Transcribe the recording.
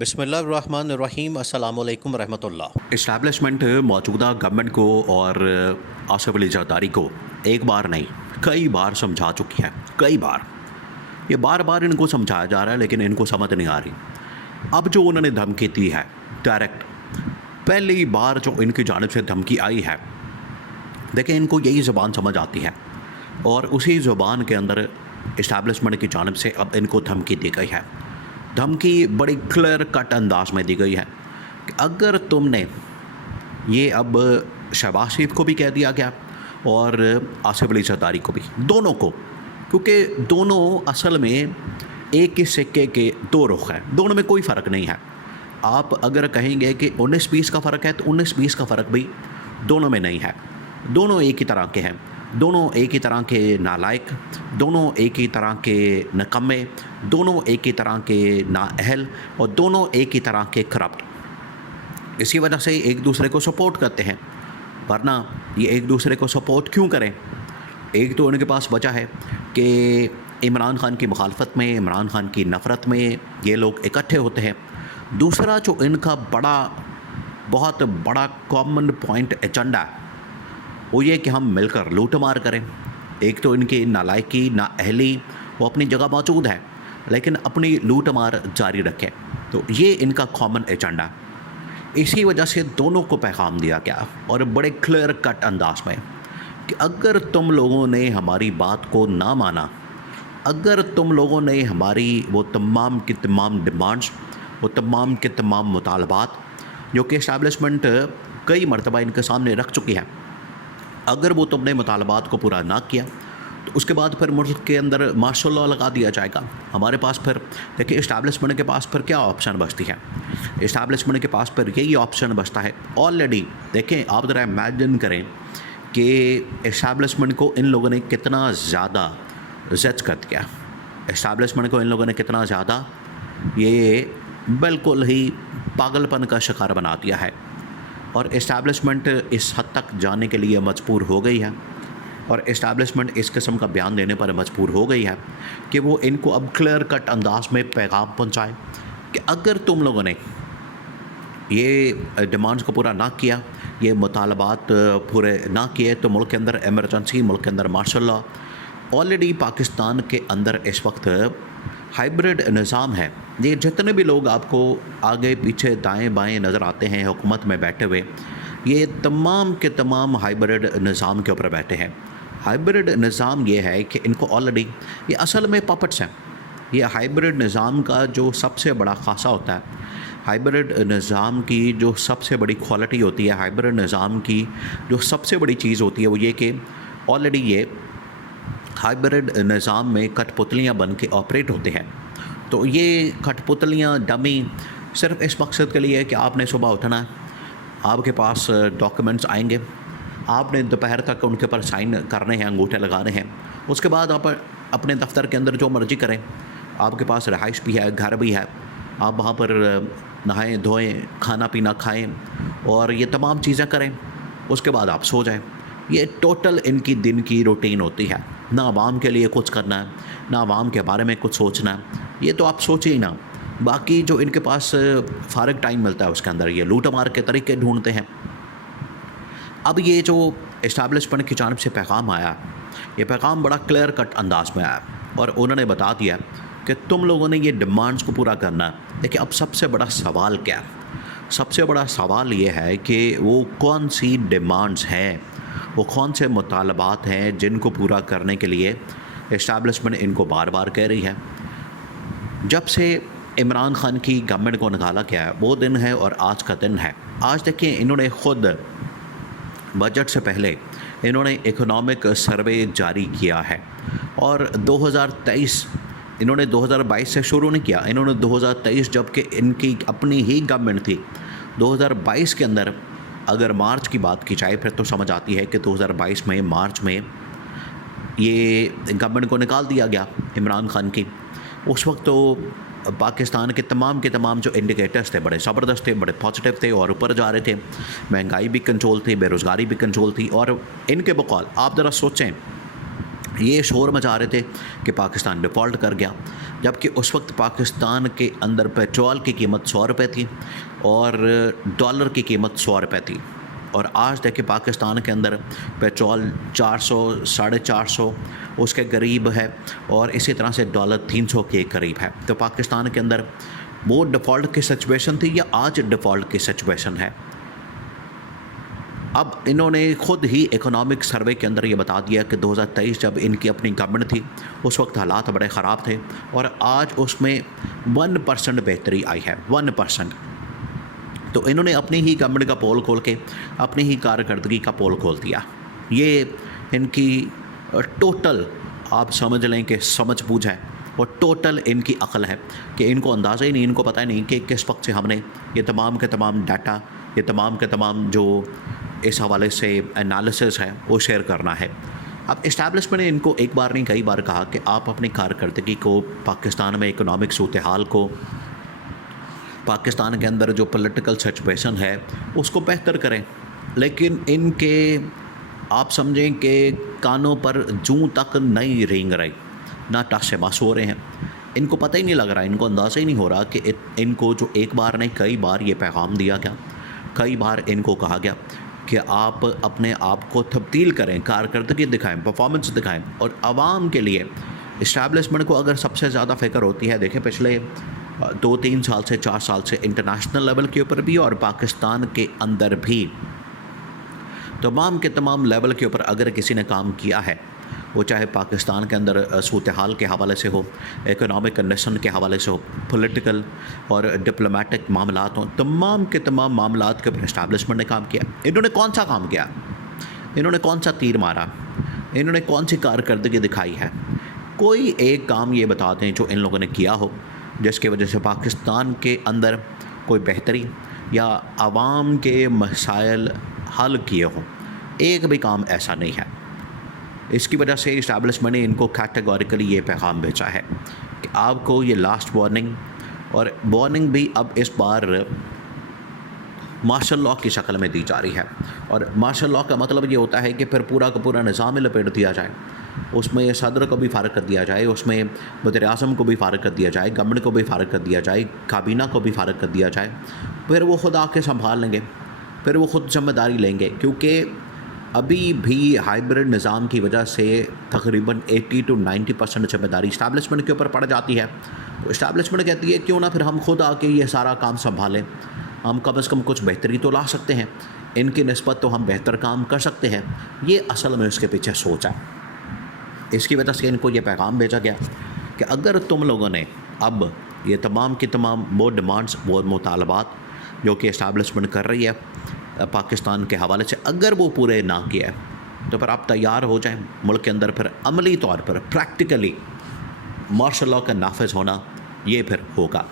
بسم اللہ الرحمن الرحیم السلام علیکم ورحمۃ اللہ۔ اسٹیبلشمنٹ موجودہ گورنمنٹ کو اور آصف علی زرداری کو ایک بار نہیں کئی بار سمجھا چکی ہے، کئی بار یہ بار بار ان کو سمجھایا جا رہا ہے لیکن ان کو سمجھ نہیں آ رہی۔ اب جو انہوں نے دھمکی دی ہے ڈائریکٹ، پہلی بار جو ان کی جانب سے دھمکی آئی ہے، دیکھیں ان کو یہی زبان سمجھ آتی ہے اور اسی زبان کے اندر اسٹیبلشمنٹ کی جانب سے اب ان کو دھمکی دی گئی ہے۔ دھمکی بڑی کلیئر کٹ انداز میں دی گئی ہے کہ اگر تم نے یہ اب شہباز شریف کو بھی کہہ دیا گیا اور آصف علی زرداری کو بھی، دونوں کو، کیونکہ دونوں اصل میں ایک ہی سکے کے دو رخ ہیں، دونوں میں کوئی فرق نہیں ہے۔ آپ اگر کہیں گے کہ 19-20 کا فرق ہے تو 19-20 کا فرق بھی دونوں میں نہیں ہے، دونوں ایک ہی طرح کے ہیں، دونوں ایک ہی طرح کے نالائق، دونوں ایک ہی طرح کے نکمے، دونوں ایک ہی طرح کے نااہل اور دونوں ایک ہی طرح کے کرپٹ۔ اسی وجہ سے ایک دوسرے کو سپورٹ کرتے ہیں، ورنہ یہ ایک دوسرے کو سپورٹ کیوں کریں؟ ایک تو ان کے پاس وجہ ہے کہ عمران خان کی مخالفت میں، عمران خان کی نفرت میں یہ لوگ اکٹھے ہوتے ہیں۔ دوسرا جو ان کا بہت بڑا کامن پوائنٹ ایجنڈا ہے وہ یہ کہ ہم مل کر لوٹ مار کریں۔ ایک تو ان کی نالائکی، نااہلی وہ اپنی جگہ موجود ہے لیکن اپنی لوٹ مار جاری رکھیں، تو یہ ان کا کامن ایجنڈا ہے۔ اسی وجہ سے دونوں کو پیغام دیا گیا اور بڑے کلیئر کٹ انداز میں کہ اگر تم لوگوں نے ہماری بات کو نہ مانا، اگر تم لوگوں نے ہماری وہ تمام کی تمام ڈیمانڈز، وہ تمام کے تمام مطالبات جو کہ اسٹیبلشمنٹ کئی مرتبہ ان کے سامنے رکھ چکی ہے، اگر وہ تم نے مطالبات کو پورا نہ کیا تو اس کے بعد پھر ملک کے اندر مارشل لاء لگا دیا جائے گا۔ ہمارے پاس پھر دیکھیں اسٹیبلشمنٹ کے پاس پھر کیا آپشن بچتی ہے؟ اسٹیبلشمنٹ کے پاس پھر یہی آپشن بچتا ہے آلریڈی۔ دیکھیں آپ ذرا امیجن کریں کہ اسٹیبلشمنٹ کو ان لوگوں نے کتنا زیادہ زج کر دیا، اسٹیبلشمنٹ کو ان لوگوں نے کتنا زیادہ یہ بالکل ہی پاگل پن کا شکار بنا دیا ہے، اور اسٹیبلشمنٹ اس حد تک جانے کے لیے مجبور ہو گئی ہے اور اسٹیبلشمنٹ اس قسم کا بیان دینے پر مجبور ہو گئی ہے کہ وہ ان کو اب کلیئر کٹ انداز میں پیغام پہنچائے کہ اگر تم لوگوں نے یہ ڈیمانڈز کو پورا نہ کیا، یہ مطالبات پورے نہ کیے تو ملک کے اندر ایمرجنسی، ملک کے اندر مارشل لاء۔ آلریڈی پاکستان کے اندر اس وقت ہائبرڈ نظام ہے۔ یہ جتنے بھی لوگ آپ کو آگے پیچھے دائیں بائیں نظر آتے ہیں حکومت میں بیٹھے ہوئے، یہ تمام کے تمام ہائبرڈ نظام کے اوپر بیٹھے ہیں۔ ہائبرڈ نظام یہ ہے کہ ان کو آلریڈی یہ اصل میں پپٹس ہیں۔ یہ ہائبرڈ نظام کا جو سب سے بڑا خاصہ ہوتا ہے، ہائبرڈ نظام کی جو سب سے بڑی کوالٹی ہوتی ہے، ہائبرڈ نظام کی جو سب سے بڑی چیز ہوتی ہے وہ یہ کہ آلریڈی یہ ہائبرڈ نظام میں کٹ پتلیاں بن کے آپریٹ ہوتے ہیں۔ تو یہ کٹ پتلیاں ڈمی صرف اس مقصد کے لیے کہ آپ نے صبح اٹھنا ہے، آپ کے پاس ڈاکیومنٹس آئیں گے، آپ نے دوپہر تک ان کے اوپر سائن کرنے ہیں، انگوٹھے لگانے ہیں، اس کے بعد آپ اپنے دفتر کے اندر جو مرضی کریں، آپ کے پاس رہائش بھی ہے، گھر بھی ہے، آپ وہاں پر نہائیں دھوئیں، کھانا پینا کھائیں اور یہ تمام چیزیں کریں، اس کے بعد آپ سو جائیں۔ یہ ٹوٹل ان کی دن کی روٹین ہوتی ہے، نہ عوام کے لیے کچھ کرنا ہے، نہ عوام کے بارے میں کچھ سوچنا ہے، یہ تو آپ سوچیں ہی نہ۔ باقی جو ان کے پاس فارغ ٹائم ملتا ہے اس کے اندر یہ لوٹ مار کے طریقے ڈھونڈتے ہیں۔ اب یہ جو اسٹیبلشمنٹ کی جانب سے پیغام آیا، یہ پیغام بڑا کلیئر کٹ انداز میں آیا اور انہوں نے بتا دیا کہ تم لوگوں نے یہ ڈیمانڈز کو پورا کرنا ہے۔ دیکھیں اب سب سے بڑا سوال کیا ہے؟ سب سے بڑا سوال یہ ہے کہ وہ کون سی ڈیمانڈز ہیں، وہ کون سے مطالبات ہیں جن کو پورا کرنے کے لیے اسٹیبلشمنٹ ان کو بار بار کہہ رہی ہے۔ جب سے عمران خان کی گورنمنٹ کو نکالا گیا ہے وہ دن ہے اور آج کا دن ہے۔ آج دیکھیں انہوں نے خود بجٹ سے پہلے انہوں نے اکنامک سروے جاری کیا ہے اور 2023 انہوں نے 2022 سے شروع نہیں کیا، انہوں نے 2023 جب کہ ان کی اپنی ہی گورنمنٹ تھی، 2022 کے اندر اگر مارچ کی بات کی جائے پھر تو سمجھ آتی ہے کہ 2022 میں مارچ میں یہ گورنمنٹ کو نکال دیا گیا عمران خان کی۔ اس وقت تو پاکستان کے تمام جو انڈیکیٹرز تھے بڑے زبردست تھے، بڑے پازیٹیو تھے اور اوپر جا رہے تھے، مہنگائی بھی کنٹرول تھی، بے روزگاری بھی کنٹرول تھی، اور ان کے بقول آپ ذرا سوچیں یہ شور مچا رہے تھے کہ پاکستان ڈیفالٹ کر گیا، جبکہ اس وقت پاکستان کے اندر پیٹرول کی قیمت 100 روپے تھی اور ڈالر کی قیمت 100 روپے تھی، اور آج دیکھیں پاکستان کے اندر پیٹرول 400 450 اس کے قریب ہے، اور اسی طرح سے ڈالر 300 کے قریب ہے۔ تو پاکستان کے اندر وہ ڈیفالٹ کی سچویشن تھی یا آج ڈیفالٹ کی سچویشن ہے؟ اب انہوں نے خود ہی اکنامک سروے کے اندر یہ بتا دیا کہ 2023 جب ان کی اپنی گورنمنٹ تھی اس وقت حالات بڑے خراب تھے، اور آج اس میں 1% بہتری آئی ہے، 1%۔ تو انہوں نے اپنی ہی گورنمنٹ کا پول کھول کے اپنی ہی کارکردگی کا پول کھول دیا۔ یہ ان کی ٹوٹل آپ سمجھ لیں کہ سمجھ بوجھ ہے، اور ٹوٹل ان کی عقل ہے کہ ان کو اندازہ ہی نہیں، ان کو پتہ ہی نہیں کہ کس وقت سے ہم نے یہ تمام کے تمام ڈاٹا، یہ تمام کے تمام جو اس حوالے سے انالیسز ہے وہ شیئر کرنا ہے۔ اب اسٹیبلشمنٹ نے ان کو ایک بار نہیں کئی بار کہا کہ آپ اپنی کارکردگی کو، پاکستان میں اکنامک صورتحال کو، پاکستان کے اندر جو پولیٹیکل سچویشن ہے اس کو بہتر کریں، لیکن ان کے آپ سمجھیں کہ کانوں پر جوں تک نہیں رینگ رہی، نہ ٹس سے مس ہو رہے ہیں۔ ان کو پتہ ہی نہیں لگ رہا، ان کو اندازہ ہی نہیں ہو رہا کہ ان کو جو ایک بار نہیں کئی بار یہ پیغام دیا گیا، کئی بار ان کو کہا گیا کہ آپ اپنے آپ کو تبدیل کریں، کارکردگی دکھائیں، پرفارمنس دکھائیں، اور عوام کے لیے اسٹیبلشمنٹ کو اگر سب سے زیادہ فکر ہوتی ہے، دیکھیں پچھلے 2-3 سال سے 4 سال سے انٹرنیشنل لیول کے اوپر بھی اور پاکستان کے اندر بھی تمام کے تمام لیول کے اوپر اگر کسی نے کام کیا ہے، وہ چاہے پاکستان کے اندر صورتحال کے حوالے سے ہو، اکنامک کنڈیشن کے حوالے سے ہو، پولیٹیکل اور ڈپلومیٹک معاملات ہوں، تمام کے تمام معاملات کے اوپر اسٹیبلشمنٹ نے کام کیا۔ انہوں نے کون سا کام کیا؟ انہوں نے کون سا تیر مارا؟ انہوں نے کون سی کارکردگی دکھائی ہے؟ کوئی ایک کام یہ بتا دیں جو ان لوگوں نے کیا ہو جس کی وجہ سے پاکستان کے اندر کوئی بہتری یا عوام کے مسائل حل کیے ہوں۔ ایک بھی کام ایسا نہیں ہے۔ اس کی وجہ سے اسٹیبلشمنٹ نے ان کو کیٹیگوریکلی یہ پیغام بھیجا ہے کہ آپ کو یہ لاسٹ وارننگ، اور وارننگ بھی اب اس بار مارشل لاء کی شکل میں دی جا رہی ہے، اور مارشل لاء کا مطلب یہ ہوتا ہے کہ پھر پورا کا پورا نظام ہی لپیٹ دیا جائے، اس میں صدر کو بھی فارغ کر دیا جائے، اس میں وزیر اعظم کو بھی فارغ کر دیا جائے، گورنمنٹ کو بھی فارغ کر دیا جائے، کابینہ کو بھی فارغ کر دیا جائے، پھر وہ خود آ کے سنبھال لیں گے، پھر وہ خود ذمہ داری لیں گے، کیونکہ ابھی بھی ہائیبرڈ نظام کی وجہ سے تقریباً 80 to 90% ذمہ داری اسٹیبلشمنٹ کے اوپر پڑ جاتی ہے۔ تو اسٹیبلشمنٹ کہتی ہے کیوں نہ پھر ہم خود آ کے یہ سارا کام سنبھالیں، ہم کم از کم کچھ بہتری تو لا سکتے ہیں، ان کی نسبت تو ہم بہتر کام کر سکتے ہیں۔ یہ اصل میں اس کے پیچھے سوچ ہے۔ اس کی وجہ سے ان کو یہ پیغام بھیجا گیا کہ اگر تم لوگوں نے اب یہ تمام کی تمام وہ ڈیمانڈز، وہ مطالبات جو کہ اسٹیبلشمنٹ کر رہی ہے پاکستان کے حوالے سے، اگر وہ پورے نہ کیا تو پھر آپ تیار ہو جائیں، ملک کے اندر پھر عملی طور پر پریکٹیکلی مارشل لاء کا نافذ ہونا یہ پھر ہوگا۔